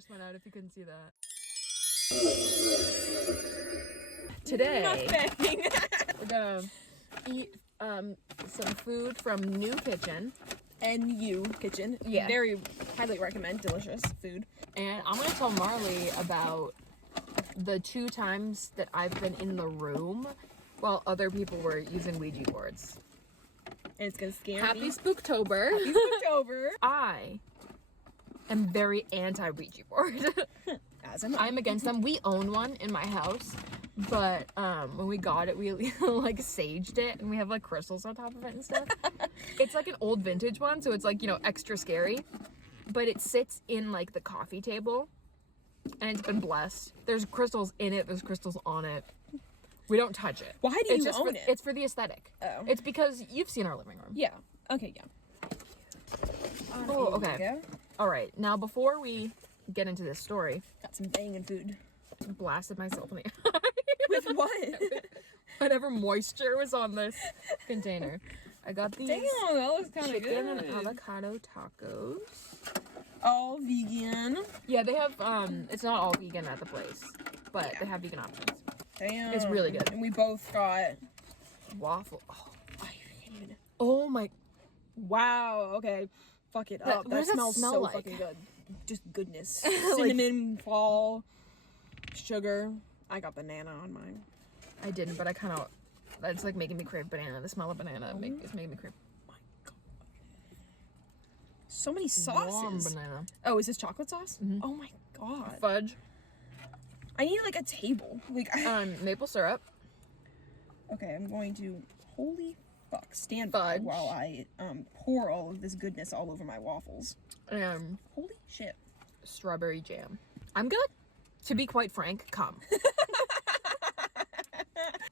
just went out if you couldn't see that. Today, we're gonna eat some food from New Kitchen. NU Kitchen. Yeah. Very highly recommend. Delicious food. And I'm gonna tell Marley about the 2 times that I've been in the room while other people were using Ouija boards. And it's gonna scare Happy me. Spooktober. Happy Spooktober. I am very anti-Ouija board. As am I. I'm against them. We own one in my house, but when we got it, we like saged it, and we have like crystals on top of it and stuff. It's like an old vintage one, so it's like, you know, extra scary, but it sits in like the coffee table, and it's been blessed. There's crystals in it. There's crystals on it. We don't touch it. Why do you own it? It's for the aesthetic. Oh. It's because you've seen our living room. Yeah. Okay, yeah. Oh, okay. All right. Now, before we get into this story, Got some banging food. blasted myself in the eye. With what? Whatever moisture was on this container. I got these Damn, that looks kind of chicken good. and avocado tacos. All vegan. Yeah, they have, it's not all vegan at the place, but they have vegan options. Damn. It's really good. And we both got... Waffle. Oh, I can't even... oh my. Wow, okay. Fuck it up. What That does that smells smell so like? fucking good. Just goodness. Cinnamon, fall, sugar. I got banana on mine. I didn't, but I kind of, that's like making me crave banana. The smell of banana is making me crave. My God. So many Warm sauces. banana. Oh, is this chocolate sauce? Oh my God. Fudge. I need like a table. Like, Maple syrup. okay, I'm going to, holy fuck, stand by Fudge. while I pour all of this goodness all over my waffles. And Holy shit. strawberry jam. I'm gonna, to be quite frank, come.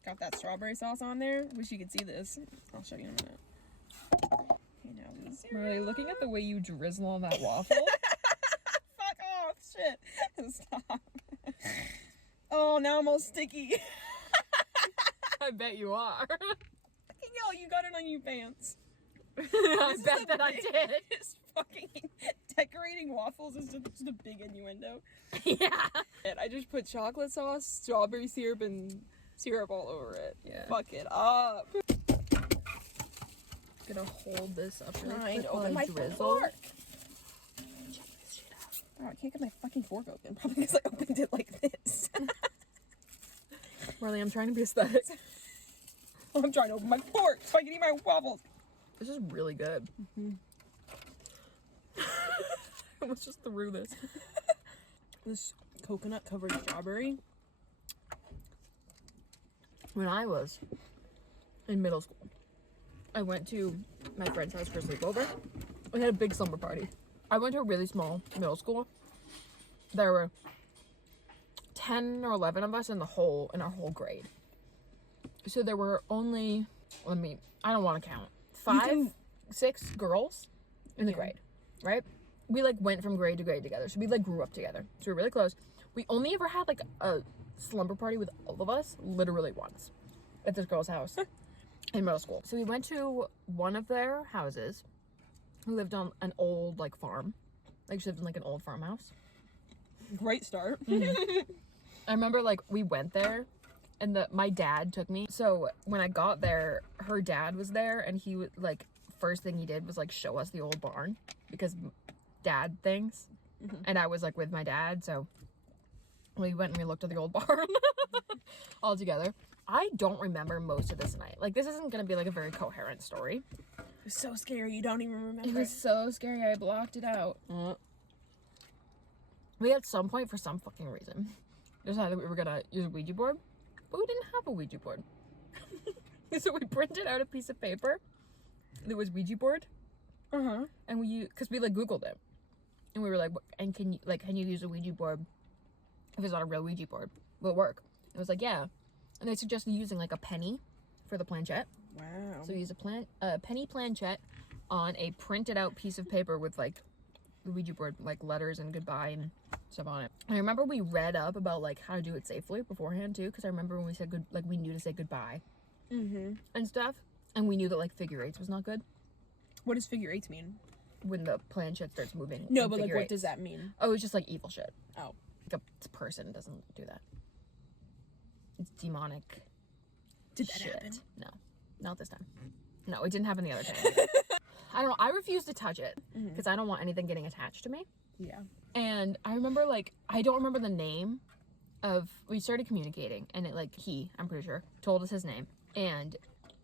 Got that strawberry sauce on there. Wish you could see this. I'll show you in a minute. Okay, now these. Really, looking at the way you drizzle on that waffle. Fuck off, shit. Stop. Oh, now I'm all sticky. I bet you are. Fucking hell, you got it on your pants. I bet that I did. This fucking decorating waffles is just a big innuendo. Yeah. And I just put chocolate sauce, strawberry syrup, and syrup all over it. Yeah. Fuck it up. Gonna hold this up really Trying quick to while open I my drizzle. fork. Check this shit out. Oh, I can't get my fucking fork open. Probably because I opened it like this. Marley, I'm trying to be aesthetic. I'm trying to open my fork so I can eat my waffles. This is really good. I almost just threw this. This coconut covered strawberry. When I was in middle school, I went to my friend's house for a sleepover. We had a big slumber party. I went to a really small middle school. There were 10 or 11 of us in our whole grade. So there were only, I don't want to count, 6 girls in the grade, right? We like went from grade to grade together. So we like grew up together. So we were really close. We only ever had like a slumber party with all of us literally once at this girl's house in middle school. So we went to one of their houses who lived on an old like farm. Like she lived in like an old farmhouse. Great start. I remember like we went there and my dad took me. So when I got there, her dad was there and he would like, first thing he did was like show us the old barn because dad things. And I was like with my dad. So we went and we looked at the old barn all together. I don't remember most of this night. Like this isn't going to be like a very coherent story. It was so scary. You don't even remember. It was so scary. I blocked it out. We at some point, for some fucking reason, decided we were going to use a Ouija board. But we didn't have a Ouija board. So we printed out a piece of paper that was Ouija board. And because we like Googled it. And we were like, and can you use a Ouija board if it's not a real Ouija board? Will it work? It was like, yeah. And they suggested using like a penny for the planchette. Wow. So we used a penny planchette on a printed out piece of paper with like the Ouija board, like letters and goodbye and stuff on it. And I remember we read up about like how to do it safely beforehand too, because I remember when we said we knew to say goodbye and stuff, and we knew that like figure eights was not good. What does figure eights mean? when the planchette starts moving. No, but like, what does that mean? Oh, it's just like evil shit. Oh. Like a person doesn't do that. It's demonic. Did that shit. happen? No, not this time. No, it didn't happen the other time. I don't know. I refuse to touch it because I don't want anything getting attached to me. Yeah. And I remember, like, I don't remember the name of, we started communicating, and it, like, I'm pretty sure, told us his name. And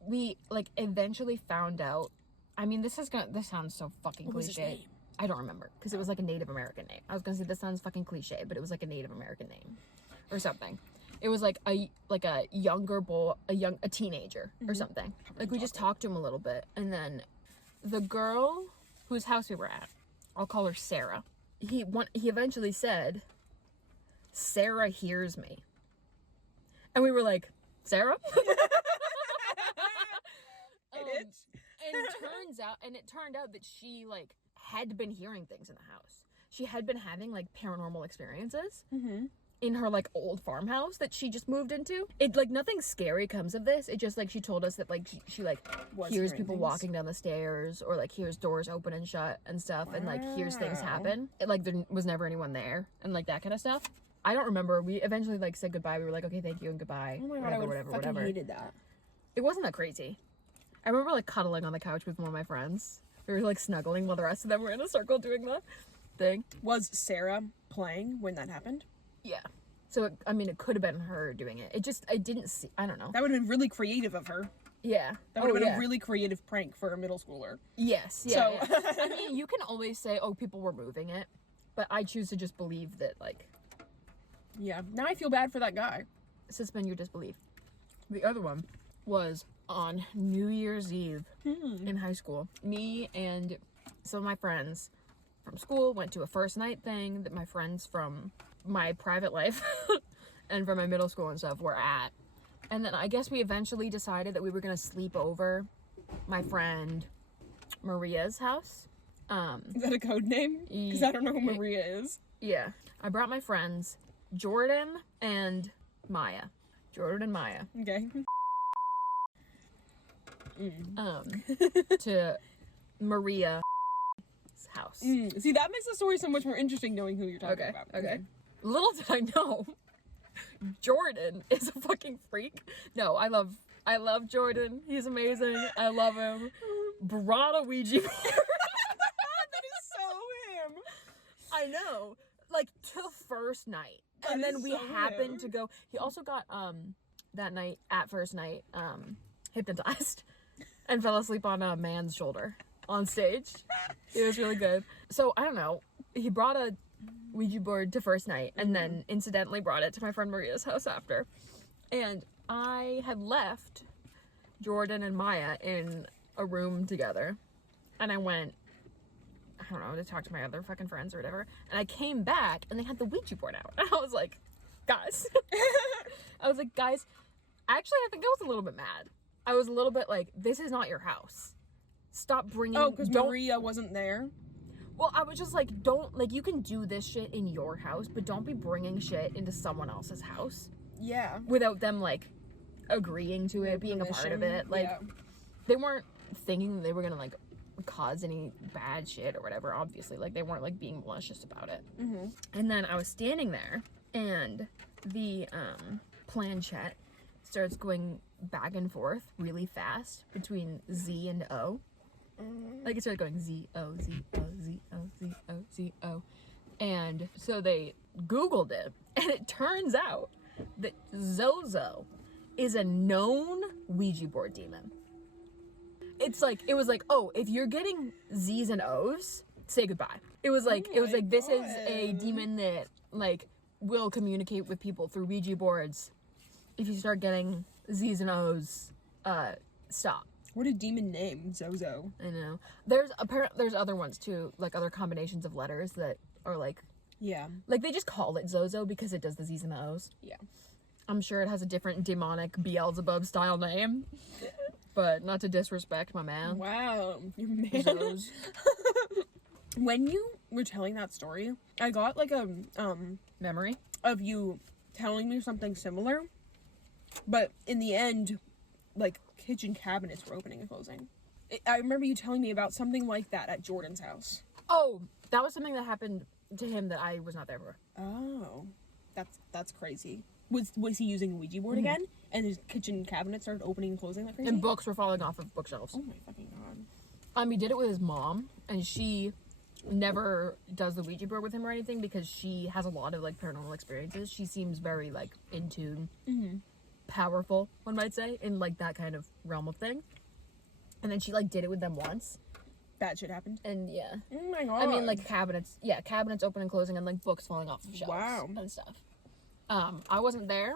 we, like, eventually found out, I mean, this sounds so fucking What was his cliche. name? I don't remember, because it was, like, a Native American name. I was gonna say, this sounds fucking cliche, but it was, like, a Native American name. Or something. It was, like, a younger boy, a teenager, or something. Like, we just talked to him a little bit, and then the girl whose house we were at, I'll call her Sarah. He eventually said, Sarah hears me. And we were like, Sarah? And it turned out that she, like, had been hearing things in the house. She had been having, like, paranormal experiences in her, like, old farmhouse that she just moved into. It, like, nothing scary comes of this. It just, like, she told us that, like, she like, hears people walking down the stairs, or, like, hears doors open and shut and stuff, and, like, hears things happen. It, like, there was never anyone there, and, like, that kind of stuff. I don't remember. We eventually, like, said goodbye. We were like, okay, thank you and goodbye. Oh my god, I would fucking hated that. It wasn't that crazy. I remember, like, cuddling on the couch with one of my friends. We were, like, snuggling while the rest of them were in a circle doing the thing. Was Sarah playing when that happened? Yeah. So, it could have been her doing it. I didn't see, I don't know. That would have been really creative of her. Yeah. That would have been a really creative prank for a middle schooler. Yes, yeah. So. Yeah. I mean, you can always say, oh, people were moving it. But I choose to just believe that, like... Yeah. Now I feel bad for that guy. Suspend your disbelief. The other one was on New Year's Eve in high school. Me and some of my friends from school went to a first night thing that my friends from my private life and from my middle school and stuff were at. And then I guess we eventually decided that we were going to sleep over my friend Maria's house. Is that a code name? Because I don't know who Maria is. Yeah. I brought my friends Jordan and Maya. Okay. To Maria's house. See, that makes the story so much more interesting knowing who you're talking about. Okay. Little did I know, Jordan is a fucking freak. No, I love Jordan. He's amazing. I love him. Brought a Ouija board. That is so him. I know. Like, to the first night. And then we happened to go. He also got, that night, at first night, hypnotized and fell asleep on a man's shoulder on stage. It was really good. So, I don't know. He brought a Ouija board to first night and then incidentally brought it to my friend Maria's house after. And I had left Jordan and Maya in a room together. And I went, I don't know, to talk to my other fucking friends or whatever. And I came back and they had the Ouija board out. And I was like, guys. Actually, I think I was a little bit mad. I was a little bit like, this is not your house. Stop bringing... Oh, because Maria wasn't there? Well, I was just like, you can do this shit in your house, but don't be bringing shit into someone else's house. Yeah. Without them, like, agreeing to it, being a part of it. Like, they weren't thinking they were gonna, like, cause any bad shit or whatever, obviously. Like, they weren't, like, being malicious about it. And then I was standing there, and the, planchette starts going back and forth really fast between Z and O. Like, it started going Z, O, Z, O, Z, O, Z, O, Z, O. And so they Googled it, and it turns out that Zozo is a known Ouija board demon. It was like, oh, if you're getting Z's and O's, say goodbye. It was like, this is a demon that, like, will communicate with people through Ouija boards. If you start getting Z's and O's, stop. What a demon name, Zozo. I know. There's other ones too, like other combinations of letters that are like... Yeah. Like, they just call it Zozo because it does the Z's and the O's. Yeah. I'm sure it has a different demonic Beelzebub style name. But not to disrespect my man. Wow. Your man. Zoz. When you were telling that story, I got like a memory of you telling me something similar. But in the end, like, kitchen cabinets were opening and closing. I remember you telling me about something like that at Jordan's house. Oh, that was something that happened to him that I was not there for. Oh, that's crazy. Was he using a Ouija board again? And his kitchen cabinet started opening and closing like crazy? And books were falling off of bookshelves. Oh my fucking god. He did it with his mom, and she never does the Ouija board with him or anything because she has a lot of like paranormal experiences. She seems very like in tune, powerful, one might say, in like that kind of realm of thing. And then she like did it with them once. That shit happened. And yeah. Oh my god. I mean, like cabinets open and closing, and like books falling off of shelves and stuff. I wasn't there.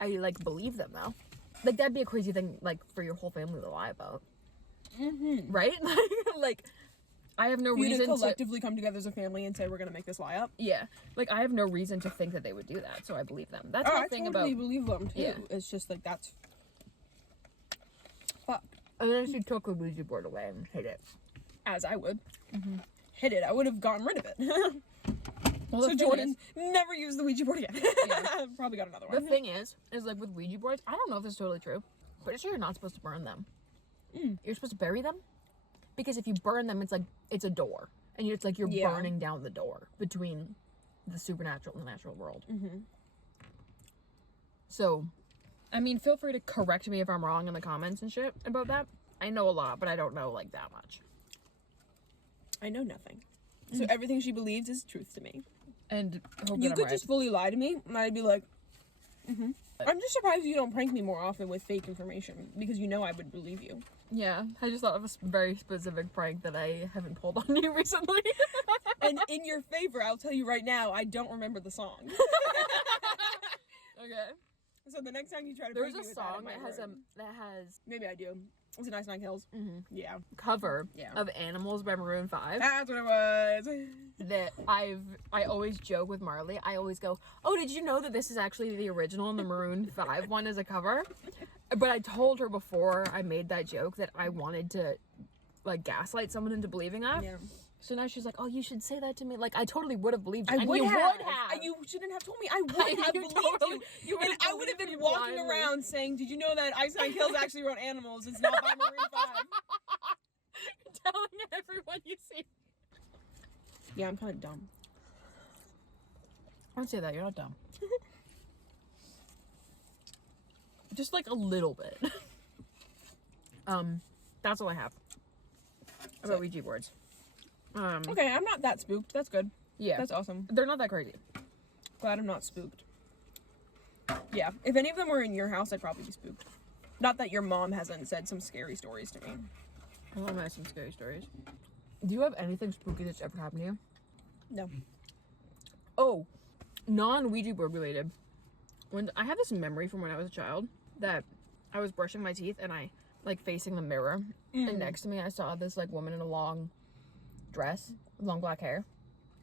I like believe them though. Like that'd be a crazy thing, like for your whole family to lie about, right? Like I have no reason to collectively come together as a family and say we're gonna make this lie up. Yeah, like I have no reason to think that they would do that, so I believe them. That's my thing about. I totally believe them too. Yeah. It's just like that's. Fuck. And then she took the Ouija board away and hid it. As I would. Hid it. I would have gotten rid of it. Well, so Jordan never used the Ouija board again. Yeah. Probably got another one. The thing is like with Ouija boards, I don't know if this is totally true. Pretty sure you're not supposed to burn them. You're supposed to bury them, because if you burn them, it's like it's a door, and it's like you're burning down the door between the supernatural and the natural world. So, I mean, feel free to correct me if I'm wrong in the comments and shit about that. I know a lot, but I don't know like that much. I know nothing. So everything she believes is truth to me. And hope you could just fully lie to me, and I'd be like, I'm just surprised you don't prank me more often with fake information, because you know I would believe you. Yeah, I just thought of a very specific prank that I haven't pulled on you recently. And in your favor, I'll tell you right now, I don't remember the song. Okay. So the next time you try to there's prank a me song with that has maybe I do. Was it Nice Nine Kills? Yeah. Cover of Animals by Maroon 5. That's what it was. That I always joke with Marley. I always go, oh, did you know that this is actually the original and the Maroon 5 one is a cover? But I told her before I made that joke that I wanted to like gaslight someone into believing that. Yeah. So now she's like, oh, you should say that to me. Like, I totally would have believed you. I And would you have. would have. You shouldn't have told me. I would have You believed totally- you. And I would have been walking around saying, did you know that Ice Nine Kills actually wrote Animals? It's not by Maroon 5. Telling everyone you see. Yeah, I'm kind of dumb. Don't say that. You're not dumb. Just like a little bit. That's all I have about Ouija boards. Okay, I'm not that spooked. That's good. Yeah. That's awesome. They're not that crazy. Glad I'm not spooked. Yeah, if any of them were in your house, I'd probably be spooked. Not that your mom hasn't said some scary stories to me. I love some scary stories. Do you have anything spooky that's ever happened to you? No. Oh, non-Ouija board related. When I have this memory from when I was a child that I was brushing my teeth and I like facing the mirror, and next to me I saw this like woman in a long dress, long black hair,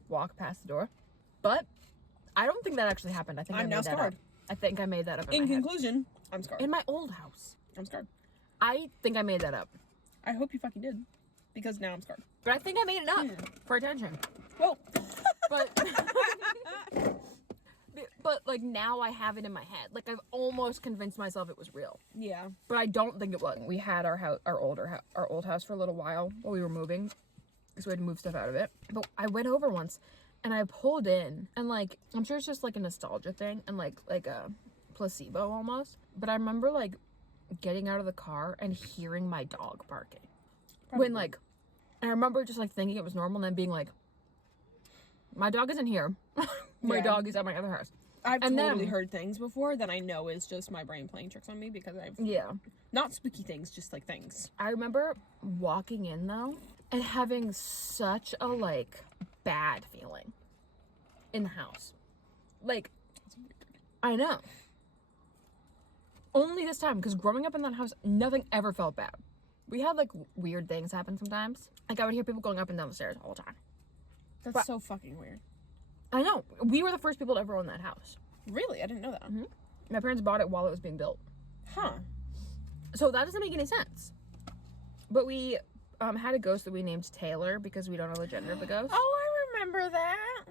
walk past the door. But I don't think that actually happened. I think I'm I now made that scarred. up. I think I made that up In my head. conclusion, I'm scarred. In my old house. I'm scarred. I think I made that up. I hope you fucking did. Because now I'm scarred. But I think I made it up for attention. Well, but like now I have it in my head. Like I've almost convinced myself it was real. yeah. But I don't think it was. We had our old house for a little while we were moving, so we had to move stuff out of it. But I went over once, and I pulled in, and like I'm sure it's just like a nostalgia thing, and like a placebo almost. But I remember like getting out of the car and hearing my dog barking. Probably. When like, and I remember just like thinking it was normal, and then being like, my dog isn't here. My dog is at my other house. I've And totally then- heard things before that I know is just my brain playing tricks on me because I've Yeah. not spooky things, just like things. I remember walking in though and having such a like bad feeling in the house. Like, I know. Only this time, because growing up in that house, nothing ever felt bad. We had like weird things happen sometimes. Like I would hear people going up and down the stairs all the time. That's But- so fucking weird. I know. We were the first people to ever own that house. Really? I didn't know that. My parents bought it while it was being built. Huh. So that doesn't make any sense. But we had a ghost that we named Taylor because we don't know the gender of the ghost. Oh, I remember that.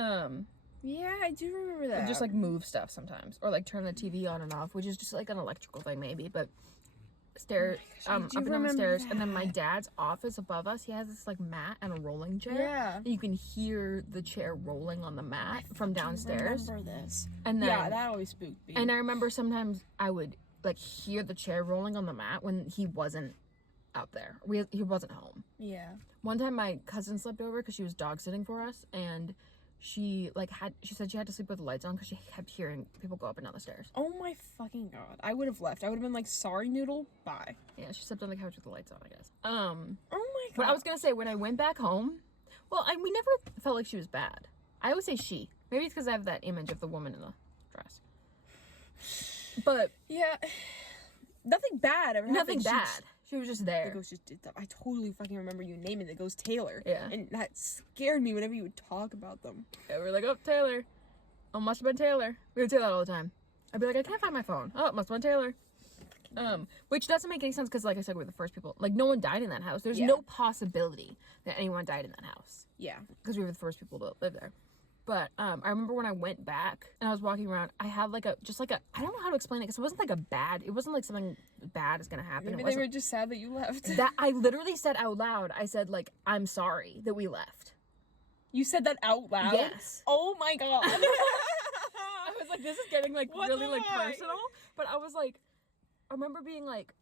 Um, Yeah, I do remember that. just like move stuff sometimes, or like turn the TV on and off, which is just like an electrical thing maybe. But stairs, I up do and down the remember stairs, and then my that. dad's office above us, he has this like mat and a rolling chair. Yeah. And you can hear the chair rolling on the mat from downstairs. I remember this. And then, Yeah, that always spooked me. and I remember sometimes I would like hear the chair rolling on the mat when he wasn't out there. He wasn't home. Yeah. One time my cousin slept over because she was dog sitting for us, and she said she had to sleep with the lights on because she kept hearing people go up and down the stairs. Oh my fucking god. I would have left. I would have been like, sorry, Noodle, bye. Yeah, she slept on the couch with the lights on, I guess. Oh my god. But I was gonna say, when I went back home, well, we never felt like she was bad. I always say she. Maybe it's because I have that image of the woman in the dress. But yeah, nothing bad ever nothing happened. bad. She was just there. The ghost just did stuff. I totally fucking remember you naming the ghost Taylor. Yeah. And that scared me whenever you would talk about them. Yeah, we were like, oh, Taylor. Oh, must have been Taylor. We would say that all the time. I'd be like, I can't find my phone. Oh, it must have been Taylor. Which doesn't make any sense because, like I said, we're the first people. Like, no one died in that house. There's no possibility that anyone died in that house. Yeah. Because we were the first people to live there. But I remember when I went back and I was walking around, I had I don't know how to explain it because it wasn't like it wasn't like something bad is going to happen. Maybe they were just sad that you left. That I literally said out loud, I said, like, I'm sorry that we left. You said that out loud? Yes. Oh my god. I was like, this is getting like What really the like fuck? personal. But I was like, I remember being like,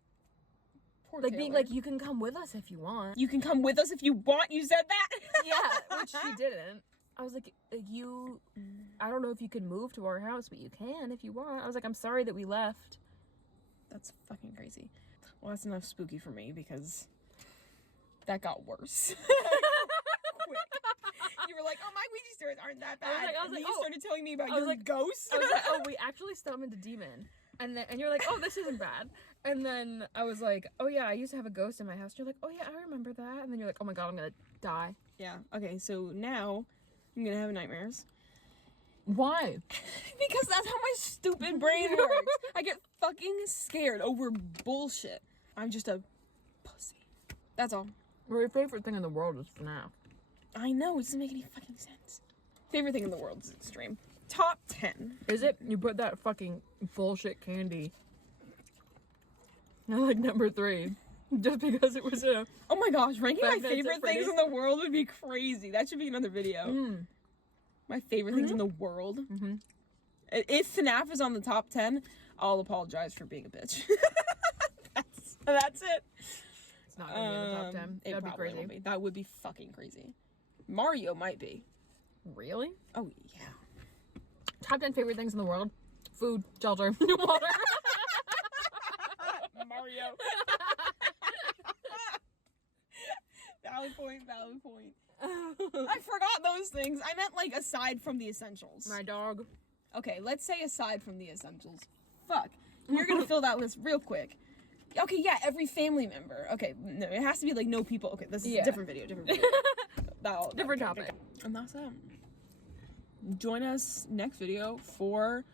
Poor being Taylor. like, you can come with us if you want. You can come with us if you want. You said that? Yeah, which she didn't. I was like, I don't know if you can move to our house, but you can if you want. I was like, I'm sorry that we left. That's fucking crazy. Well, that's enough spooky for me because that got worse. Quick. You were like, oh, my Ouija stories aren't that bad. I was like, and then you oh. started telling me about I was your like, ghosts. I was like, oh, we actually summoned a demon. And you're like, oh, this isn't bad. And then I was like, oh yeah, I used to have a ghost in my house. And you're like, oh yeah, I remember that. And then you're like, oh my god, I'm gonna die. Yeah. Okay, so now I'm gonna have nightmares. Why? Because that's how my stupid brain works. I get fucking scared over bullshit. I'm just a pussy. That's all. Well, your favorite thing in the world is FNAF. I know, it doesn't make any fucking sense. Favorite thing in the world is extreme. Top 10. Is it? You put that fucking bullshit candy at like number 3. Just because it was a... Oh my gosh, ranking my Five Nights at favorite things Freddy's? in the world would be crazy. That should be another video. My favorite things in the world. If FNAF is on the top 10, I'll apologize for being a bitch. That's it. It's not gonna be in the top 10. It That'd be probably crazy. won't be. That would be fucking crazy. Mario might be. Really? Oh, yeah. Top 10 favorite things in the world? Food, shelter, water. Mario. Valid point. I forgot those things. I meant like aside from the essentials. My dog. Okay, let's say aside from the essentials. Fuck. You're gonna fill that list real quick. Okay, yeah, every family member. Okay, no, it has to be like no people. Okay, this is a different video. Different topic. And that's it. Join us next video for...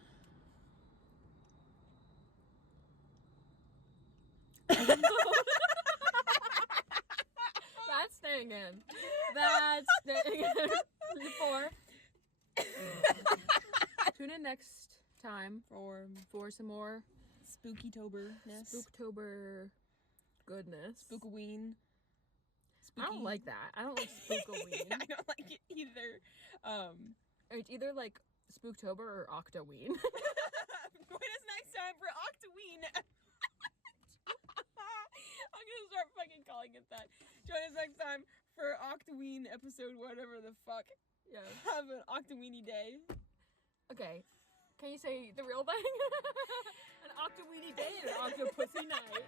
That's staying in. That's staying in. For tune in next time for some more Spooky-tober-ness. Spooktober goodness. Spookaween. I don't like that. I don't like Spookaween. I don't like it either. It's either like Spooktober or Octoween. Join us next time for Octoween. I'm gonna start fucking calling it that. Join us next time for Octoween episode, whatever the fuck. Yeah. Have an Octoweeny day. Okay. Can you say the real thing? An Octoweeny day and an Octopussy night.